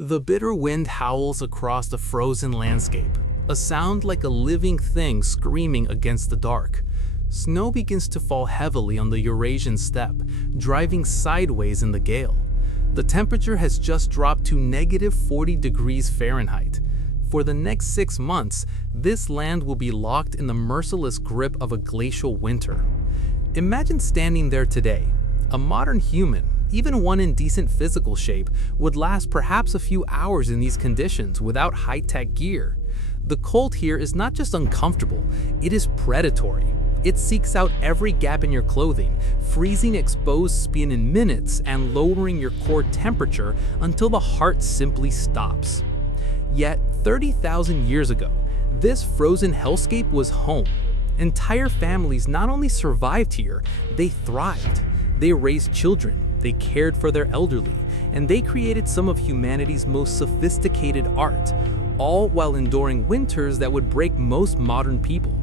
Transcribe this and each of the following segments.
The bitter wind howls across the frozen landscape, a sound like a living thing screaming against the dark. Snow begins to fall heavily on the Eurasian steppe, driving sideways in the gale. The temperature has just dropped to -40 degrees Fahrenheit. For the next 6 months, this land will be locked in the merciless grip of a glacial winter. Imagine standing there today. A modern human, even one in decent physical shape, would last perhaps a few hours in these conditions without high-tech gear. The cold here is not just uncomfortable, it is predatory. It seeks out every gap in your clothing, freezing exposed skin in minutes and lowering your core temperature until the heart simply stops. Yet, 30,000 years ago, this frozen hellscape was home. Entire families not only survived here, they thrived. They raised children, they cared for their elderly, and they created some of humanity's most sophisticated art, all while enduring winters that would break most modern people.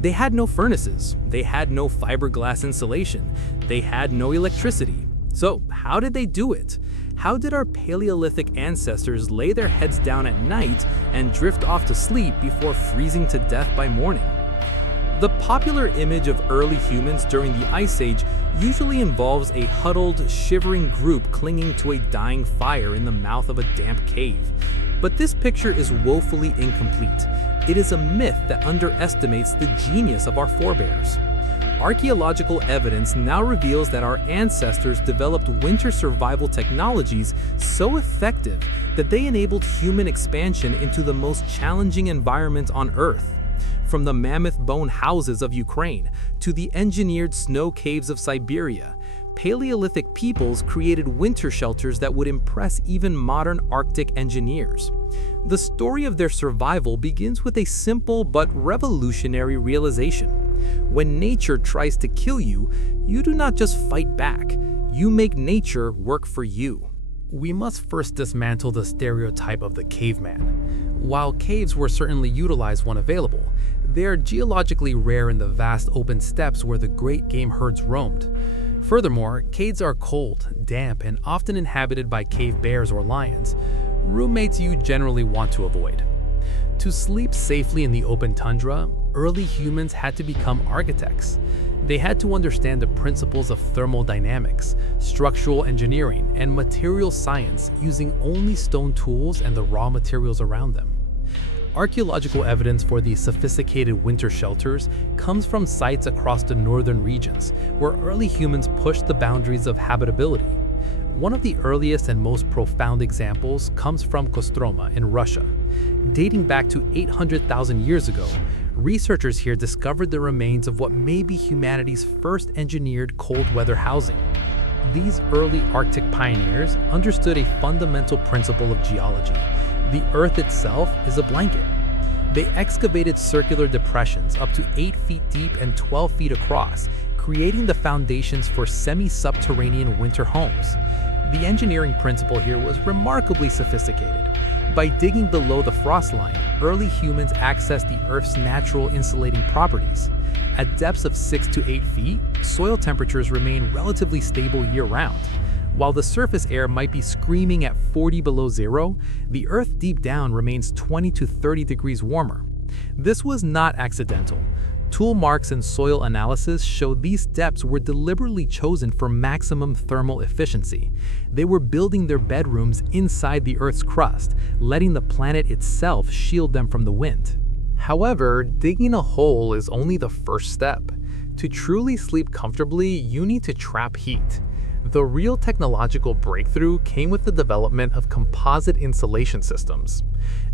They had no furnaces, they had no fiberglass insulation, they had no electricity. So how did they do it? How did our Paleolithic ancestors lay their heads down at night and drift off to sleep before freezing to death by morning? The popular image of early humans during the Ice Age usually involves a huddled, shivering group clinging to a dying fire in the mouth of a damp cave. But this picture is woefully incomplete. It is a myth that underestimates the genius of our forebears. Archaeological evidence now reveals that our ancestors developed winter survival technologies so effective that they enabled human expansion into the most challenging environment on Earth. From the mammoth bone houses of Ukraine to the engineered snow caves of Siberia, Paleolithic peoples created winter shelters that would impress even modern Arctic engineers. The story of their survival begins with a simple but revolutionary realization. When nature tries to kill you, you do not just fight back, you make nature work for you. We must first dismantle the stereotype of the caveman. While caves were certainly utilized when available, they are geologically rare in the vast open steppes where the great game herds roamed. Furthermore, caves are cold, damp, and often inhabited by cave bears or lions, roommates you generally want to avoid. To sleep safely in the open tundra, early humans had to become architects. They had to understand the principles of thermodynamics, structural engineering, and material science using only stone tools and the raw materials around them. Archaeological evidence for these sophisticated winter shelters comes from sites across the northern regions, where early humans pushed the boundaries of habitability. One of the earliest and most profound examples comes from Kostroma in Russia. Dating back to 800,000 years ago, researchers here discovered the remains of what may be humanity's first engineered cold weather housing. These early Arctic pioneers understood a fundamental principle of geology. The Earth itself is a blanket. They excavated circular depressions up to 8 feet deep and 12 feet across, creating the foundations for semi-subterranean winter homes. The engineering principle here was remarkably sophisticated. By digging below the frost line, early humans accessed the Earth's natural insulating properties. At depths of 6 to 8 feet, soil temperatures remain relatively stable year-round. While the surface air might be screaming at 40 below zero, the Earth deep down remains 20 to 30 degrees warmer. This was not accidental. Tool marks and soil analysis show these depths were deliberately chosen for maximum thermal efficiency. They were building their bedrooms inside the Earth's crust, letting the planet itself shield them from the wind. However, digging a hole is only the first step. To truly sleep comfortably, you need to trap heat. The real technological breakthrough came with the development of composite insulation systems.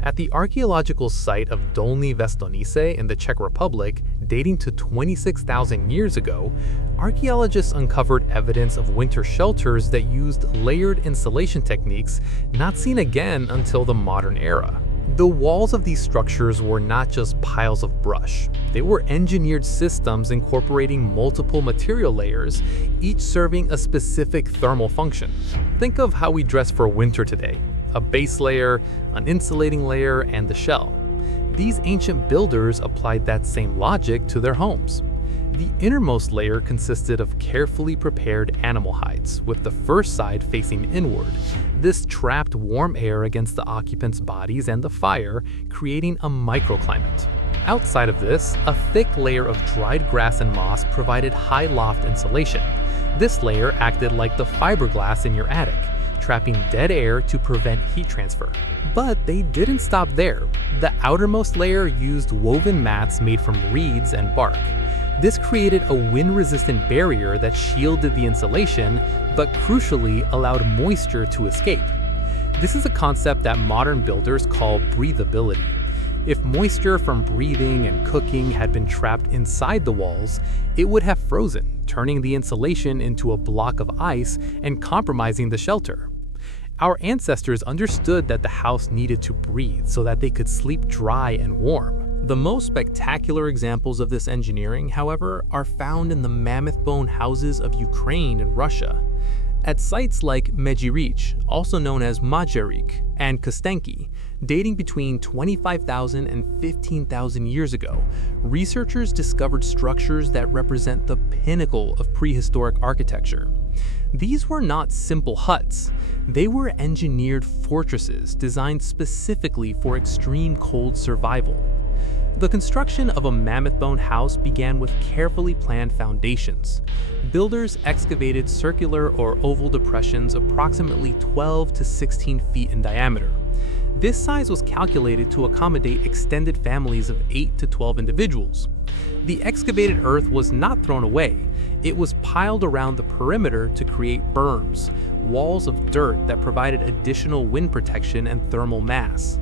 At the archaeological site of Dolní Vestonís in the Czech Republic, dating to 26,000 years ago, archaeologists uncovered evidence of winter shelters that used layered insulation techniques not seen again until the modern era. The walls of these structures were not just piles of brush. They were engineered systems incorporating multiple material layers, each serving a specific thermal function. Think of how we dress for winter today: a base layer, an insulating layer, and the shell. These ancient builders applied that same logic to their homes. The innermost layer consisted of carefully prepared animal hides, with the first side facing inward. This trapped warm air against the occupants' bodies and the fire, creating a microclimate. Outside of this, a thick layer of dried grass and moss provided high loft insulation. This layer acted like the fiberglass in your attic, trapping dead air to prevent heat transfer. But they didn't stop there. The outermost layer used woven mats made from reeds and bark. This created a wind-resistant barrier that shielded the insulation, but crucially allowed moisture to escape. This is a concept that modern builders call breathability. If moisture from breathing and cooking had been trapped inside the walls, it would have frozen, turning the insulation into a block of ice and compromising the shelter. Our ancestors understood that the house needed to breathe so that they could sleep dry and warm. The most spectacular examples of this engineering, however, are found in the mammoth bone houses of Ukraine and Russia. At sites like Medjirich, also known as Majerik, and Kostenki, dating between 25,000 and 15,000 years ago, researchers discovered structures that represent the pinnacle of prehistoric architecture. These were not simple huts. They were engineered fortresses designed specifically for extreme cold survival. The construction of a mammoth bone house began with carefully planned foundations. Builders excavated circular or oval depressions approximately 12 to 16 feet in diameter. This size was calculated to accommodate extended families of 8 to 12 individuals. The excavated earth was not thrown away. It was piled around the perimeter to create berms, walls of dirt that provided additional wind protection and thermal mass.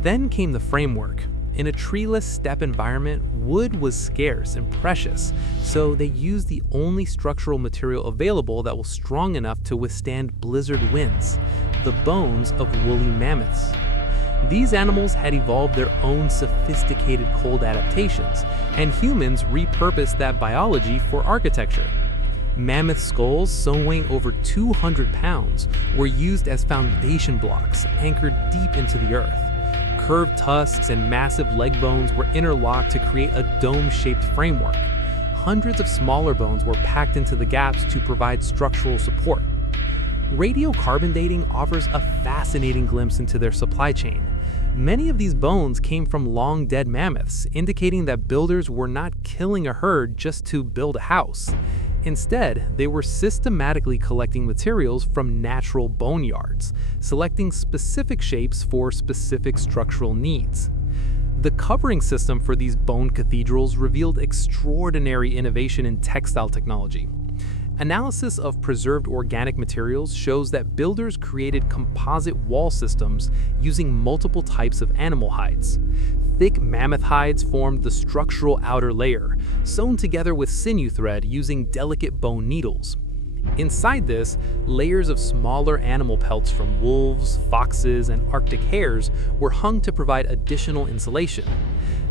Then came the framework. In a treeless steppe environment, wood was scarce and precious, so they used the only structural material available that was strong enough to withstand blizzard winds: the bones of woolly mammoths. These animals had evolved their own sophisticated cold adaptations, and humans repurposed that biology for architecture. Mammoth skulls, some weighing over 200 pounds, were used as foundation blocks anchored deep into the earth. Curved tusks and massive leg bones were interlocked to create a dome-shaped framework. Hundreds of smaller bones were packed into the gaps to provide structural support. Radiocarbon dating offers a fascinating glimpse into their supply chain. Many of these bones came from long-dead mammoths, indicating that builders were not killing a herd just to build a house. Instead, they were systematically collecting materials from natural boneyards, selecting specific shapes for specific structural needs. The covering system for these bone cathedrals revealed extraordinary innovation in textile technology. Analysis of preserved organic materials shows that builders created composite wall systems using multiple types of animal hides. Thick mammoth hides formed the structural outer layer, sewn together with sinew thread using delicate bone needles. Inside this, layers of smaller animal pelts from wolves, foxes, and Arctic hares were hung to provide additional insulation.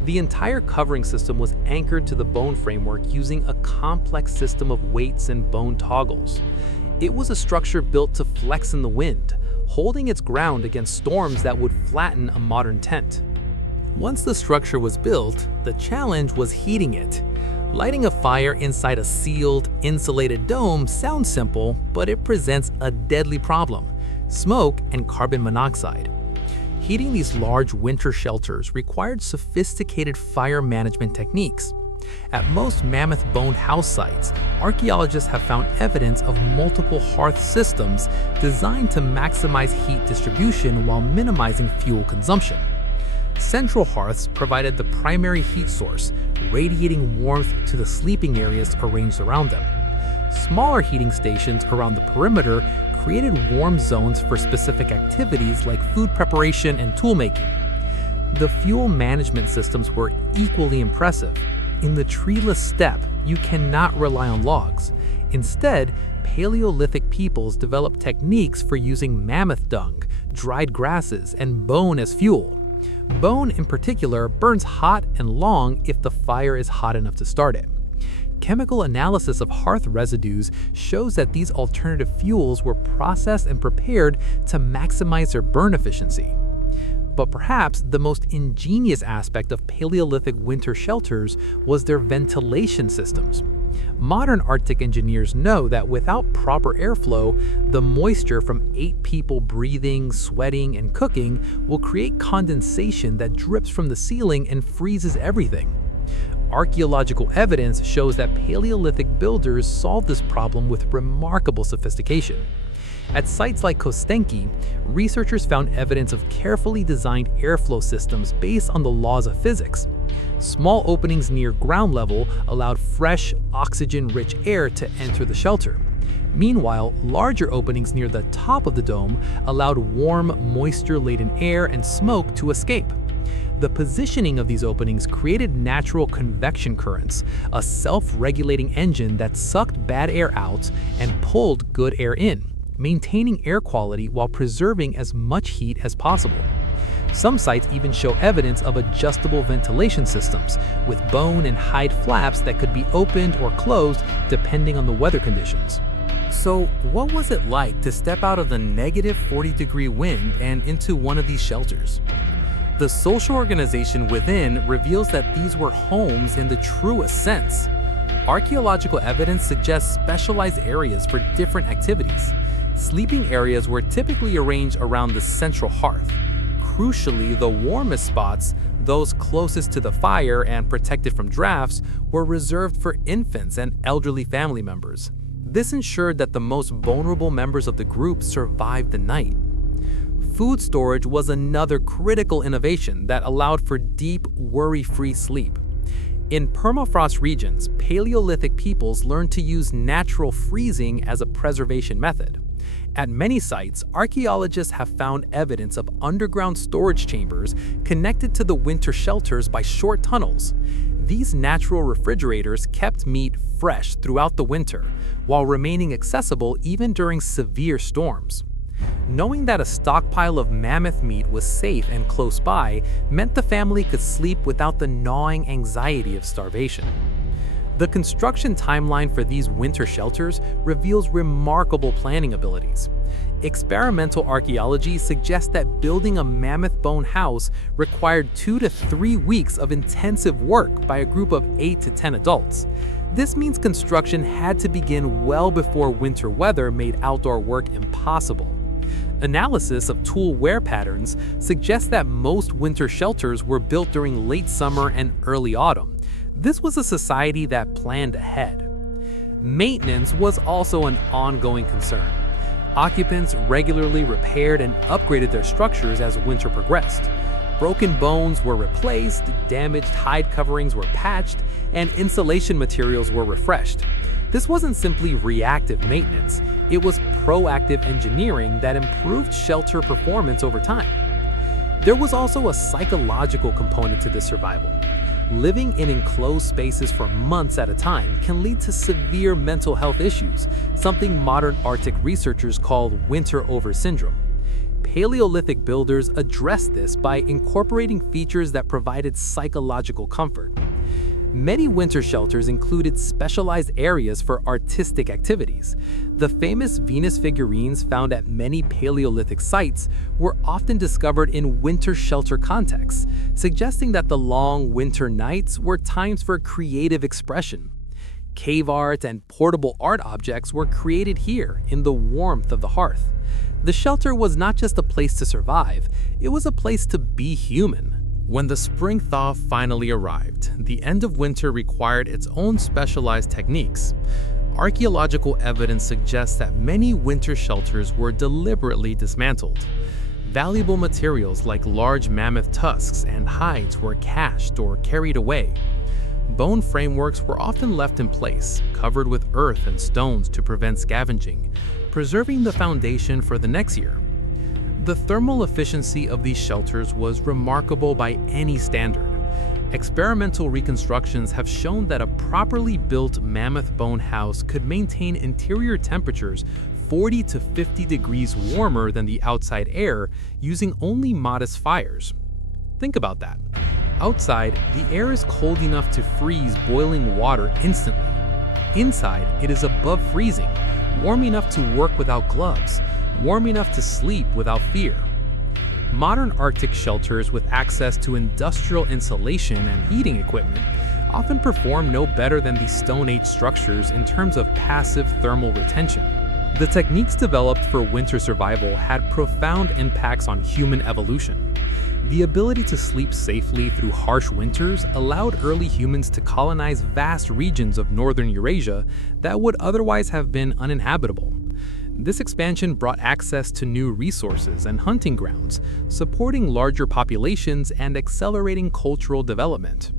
The entire covering system was anchored to the bone framework using a complex system of weights and bone toggles. It was a structure built to flex in the wind, holding its ground against storms that would flatten a modern tent. Once the structure was built, the challenge was heating it. Lighting a fire inside a sealed, insulated dome sounds simple, but it presents a deadly problem: smoke and carbon monoxide. Heating these large winter shelters required sophisticated fire management techniques. At most mammoth-boned house sites, archaeologists have found evidence of multiple hearth systems designed to maximize heat distribution while minimizing fuel consumption. Central hearths provided the primary heat source, radiating warmth to the sleeping areas arranged around them. Smaller heating stations around the perimeter created warm zones for specific activities like food preparation and toolmaking. The fuel management systems were equally impressive. In the treeless steppe, you cannot rely on logs. Instead, Paleolithic peoples developed techniques for using mammoth dung, dried grasses, and bone as fuel. Bone, in particular, burns hot and long if the fire is hot enough to start it. Chemical analysis of hearth residues shows that these alternative fuels were processed and prepared to maximize their burn efficiency. But perhaps the most ingenious aspect of Paleolithic winter shelters was their ventilation systems. Modern Arctic engineers know that without proper airflow, the moisture from 8 people breathing, sweating, and cooking will create condensation that drips from the ceiling and freezes everything. Archaeological evidence shows that Paleolithic builders solved this problem with remarkable sophistication. At sites like Kostenki, researchers found evidence of carefully designed airflow systems based on the laws of physics. Small openings near ground level allowed fresh, oxygen-rich air to enter the shelter. Meanwhile, larger openings near the top of the dome allowed warm, moisture-laden air and smoke to escape. The positioning of these openings created natural convection currents, a self-regulating engine that sucked bad air out and pulled good air in, maintaining air quality while preserving as much heat as possible. Some sites even show evidence of adjustable ventilation systems, with bone and hide flaps that could be opened or closed depending on the weather conditions. So, what was it like to step out of the negative 40-degree wind and into one of these shelters? The social organization within reveals that these were homes in the truest sense. Archaeological evidence suggests specialized areas for different activities. Sleeping areas were typically arranged around the central hearth. Crucially, the warmest spots, those closest to the fire and protected from drafts, were reserved for infants and elderly family members. This ensured that the most vulnerable members of the group survived the night. Food storage was another critical innovation that allowed for deep, worry-free sleep. In permafrost regions, Paleolithic peoples learned to use natural freezing as a preservation method. At many sites, archaeologists have found evidence of underground storage chambers connected to the winter shelters by short tunnels. These natural refrigerators kept meat fresh throughout the winter, while remaining accessible even during severe storms. Knowing that a stockpile of mammoth meat was safe and close by meant the family could sleep without the gnawing anxiety of starvation. The construction timeline for these winter shelters reveals remarkable planning abilities. Experimental archaeology suggests that building a mammoth bone house required 2 to 3 weeks of intensive work by a group of 8 to 10 adults. This means construction had to begin well before winter weather made outdoor work impossible. Analysis of tool wear patterns suggests that most winter shelters were built during late summer and early autumn. This was a society that planned ahead. Maintenance was also an ongoing concern. Occupants regularly repaired and upgraded their structures as winter progressed. Broken bones were replaced, damaged hide coverings were patched, and insulation materials were refreshed. This wasn't simply reactive maintenance, it was proactive engineering that improved shelter performance over time. There was also a psychological component to this survival. Living in enclosed spaces for months at a time can lead to severe mental health issues, something modern Arctic researchers call winter over syndrome. Paleolithic builders addressed this by incorporating features that provided psychological comfort. Many winter shelters included specialized areas for artistic activities. The famous Venus figurines found at many Paleolithic sites were often discovered in winter shelter contexts, suggesting that the long winter nights were times for creative expression. Cave art and portable art objects were created here in the warmth of the hearth. The shelter was not just a place to survive, it was a place to be human. When the spring thaw finally arrived, the end of winter required its own specialized techniques. Archaeological evidence suggests that many winter shelters were deliberately dismantled. Valuable materials like large mammoth tusks and hides were cached or carried away. Bone frameworks were often left in place, covered with earth and stones to prevent scavenging, preserving the foundation for the next year. The thermal efficiency of these shelters was remarkable by any standard. Experimental reconstructions have shown that a properly built mammoth bone house could maintain interior temperatures 40 to 50 degrees warmer than the outside air using only modest fires. Think about that. Outside, the air is cold enough to freeze boiling water instantly. Inside, it is above freezing, warm enough to work without gloves, warm enough to sleep without fear. Modern Arctic shelters with access to industrial insulation and heating equipment often perform no better than these Stone Age structures in terms of passive thermal retention. The techniques developed for winter survival had profound impacts on human evolution. The ability to sleep safely through harsh winters allowed early humans to colonize vast regions of northern Eurasia that would otherwise have been uninhabitable. This expansion brought access to new resources and hunting grounds, supporting larger populations and accelerating cultural development.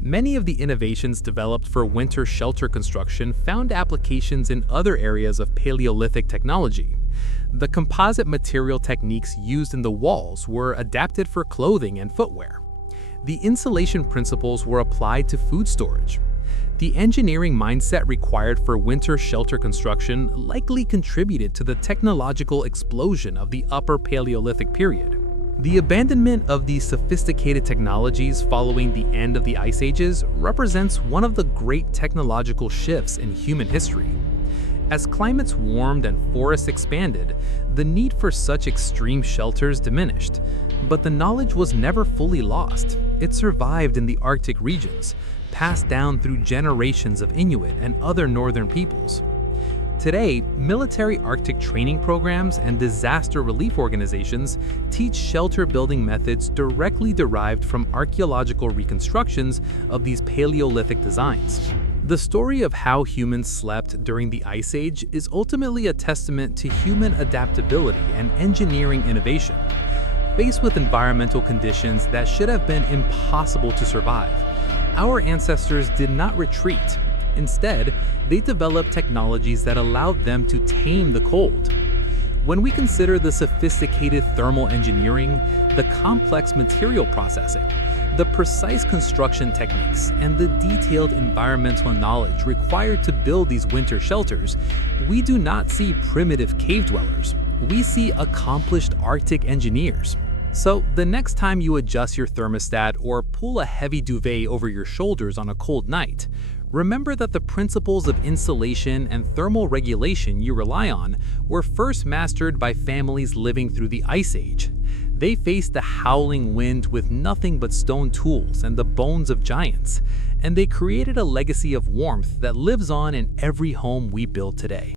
Many of the innovations developed for winter shelter construction found applications in other areas of Paleolithic technology. The composite material techniques used in the walls were adapted for clothing and footwear. The insulation principles were applied to food storage. The engineering mindset required for winter shelter construction likely contributed to the technological explosion of the Upper Paleolithic period. The abandonment of these sophisticated technologies following the end of the Ice Ages represents one of the great technological shifts in human history. As climates warmed and forests expanded, the need for such extreme shelters diminished. But the knowledge was never fully lost. It survived in the Arctic regions, passed down through generations of Inuit and other northern peoples. Today, military Arctic training programs and disaster relief organizations teach shelter-building methods directly derived from archaeological reconstructions of these Paleolithic designs. The story of how humans slept during the Ice Age is ultimately a testament to human adaptability and engineering innovation. Faced with environmental conditions that should have been impossible to survive, our ancestors did not retreat. Instead, they developed technologies that allowed them to tame the cold. When we consider the sophisticated thermal engineering, the complex material processing, the precise construction techniques, and the detailed environmental knowledge required to build these winter shelters, we do not see primitive cave dwellers. We see accomplished Arctic engineers. So, the next time you adjust your thermostat or pull a heavy duvet over your shoulders on a cold night, remember that the principles of insulation and thermal regulation you rely on were first mastered by families living through the Ice Age. They faced the howling wind with nothing but stone tools and the bones of giants, and they created a legacy of warmth that lives on in every home we build today.